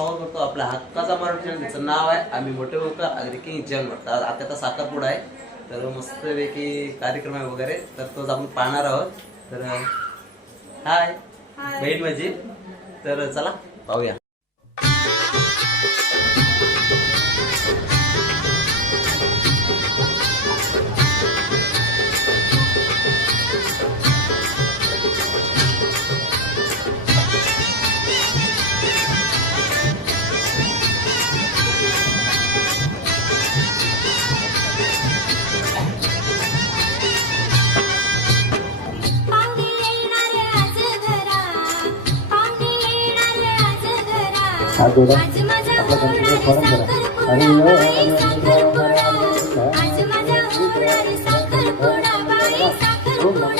स्वागत करतो आपल्या हक्काचा मराठी चॅनल त्याचं नाव आहे आम्ही मोठे मोठा अग्रिकिंग जंग म्हणतो आता आता साखरपुडा आहे. तर मस्तपैकी कार्यक्रम आहे वगैरे. तर तोच आपण पाहणार आहोत. तर हाय बहीण माझी. तर चला पाहूया. हा जोडा आपल्या गणपतीचा स्मरण करा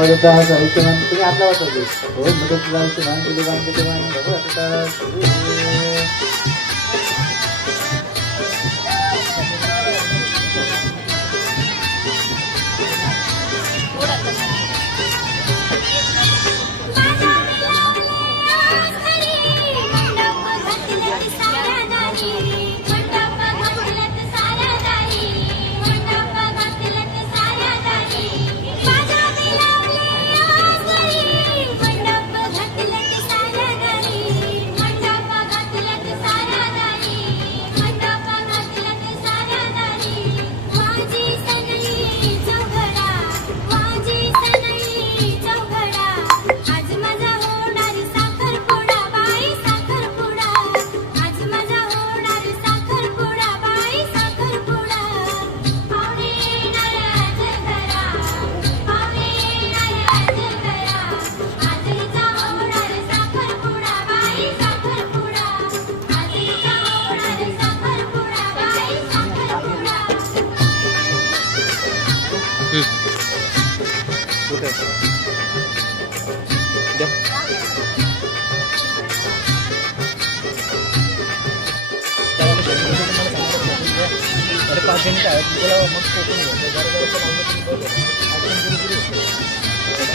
मदत आहे तुम्ही आपला वाटत मदत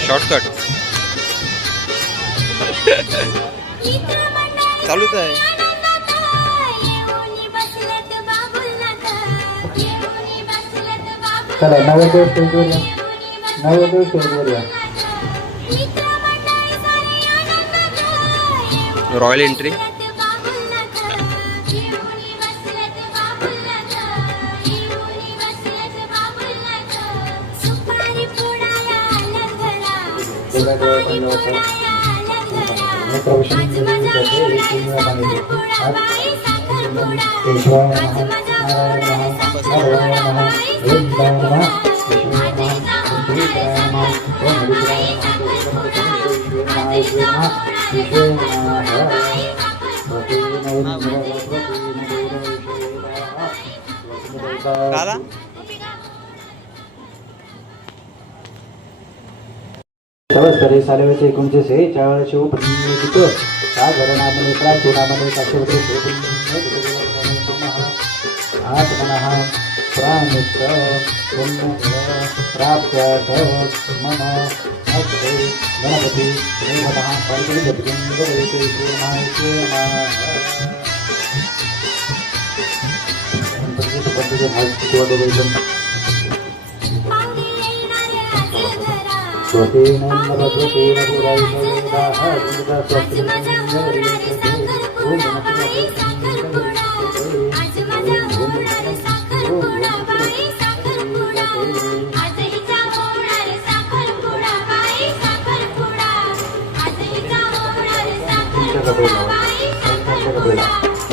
शॉर्टकट चालूच आहे. चला नवरदेव स्टेजवर या. नवरदेव स्टेजवर या. रॉयल एंट्री एका डोळ्या बंद होतो प्रवेशन करते एक तीन वेळा पाणी देतो केशवाय नारायण नारायण नमः ओम नमः विष्णू नमः शिवाय नमः ओम विष्णू नमः विष्णू नमः विष्णू नमः विष्णू नमः दादा तवस्तरे सालवेचे एकोणीसशे सेहेचाळीस शिवपुण्ययुक्त या घरनामने प्राचीनामने काशीवते आत्मनः प्राणित्र पुण्यफल प्राप्त्यार्थ मम अग्रे गणपती देवतः परिगणपतिं पाहुणे स्वतेन नवस्वतेन पुरायितवेदाः आज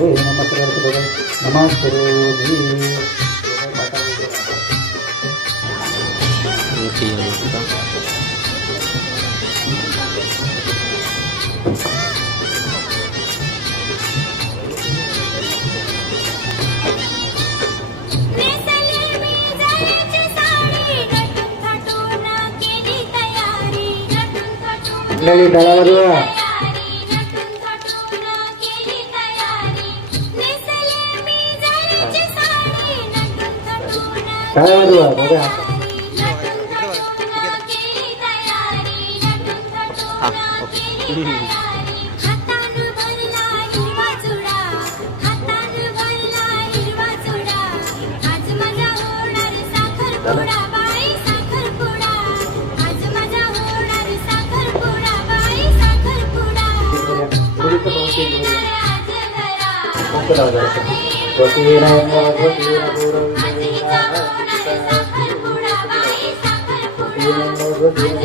सते नमस्कार नमस्करोमि थटून तळावर बघा केली तयारी नटून थटून केली साखरपुडा हिचा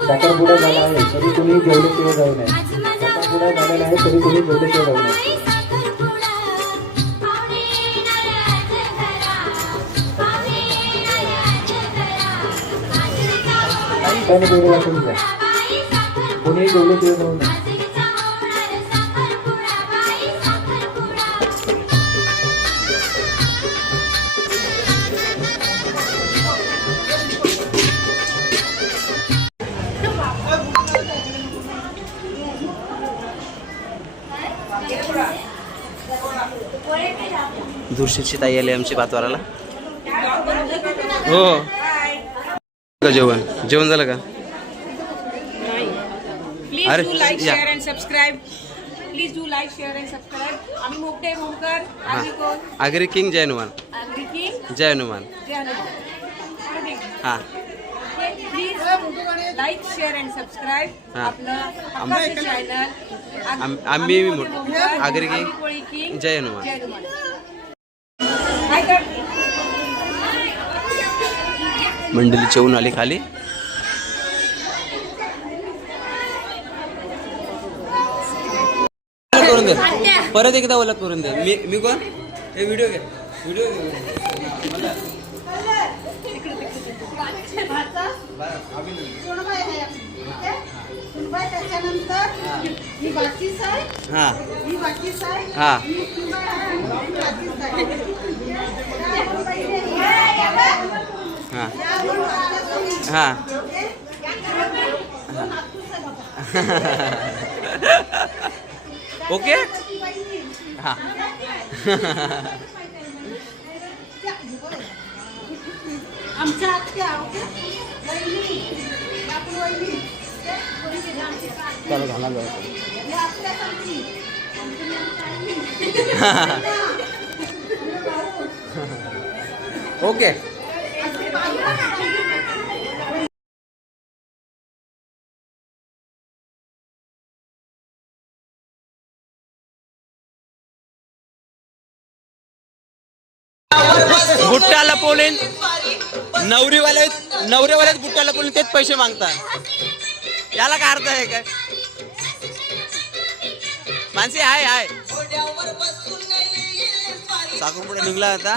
साखरपुडा झाला आहे तरी तुम्ही जेवढे जाऊ नये. साखरपुडा झालेला आहे तरी तुम्ही जेवढे जाऊ नये. त्याने वेगळा करून द्या कोणी जेवढे ते जाऊ नये दुर्शीची ताई आली आमची भातवाराला हो का जेवण? जेवण झालं का? प्लीज अरे, डू लाईक या. Share and subscribe please do like share and subscribe आम्ही मोठे होमकर आम्ही कोण? आगरी किंग जय हनुमान. की जय हनुमान. हां. Please like share and subscribe हा. आपलं हक्काचं चॅनल आम- आम्ही मोठ- आगरी की जय हनुमान. कर मंडळी जेवून आली खाली. करून दे. परत एकदा ओला करून दे. मी मी कोण? हे व्हिडिओ घे. व्हिडिओ घे. त्याच्यानंतर हा. हा ही सुनबाई आहे, ही बाकीच आहे. हा या दोन बाकीच्या सोयी. हा ओके? दोन हातूस आहे बाबा. ओके ती बाई. हा आमच्या आत्या ओके वहिनी बापू वहिनी ओके? कोणी केलं आमची आत्या. चला घाला जाऊ ही आत्या सांगती. आमची आत्या. ओके बुट्टा लपवले नवरीवाले नवरेवाले बुट्टा लपवले तेच पैसे मागतात. याला काय अर्थ आहे काय? मानसी हाय हाय. साखरपुडा निघला आता.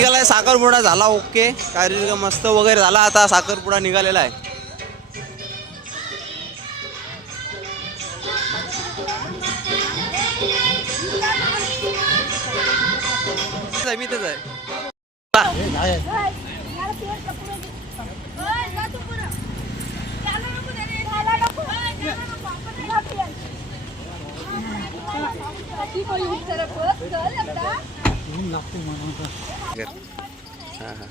निघालाय साखरपुडा झाला ओके. कार्यक्रम मस्त वगैरे झाला आता साखरपुडा निघालेला आहे. मी ऊन लागते म्हणून हां हां.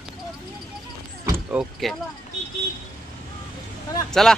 ओके. चला.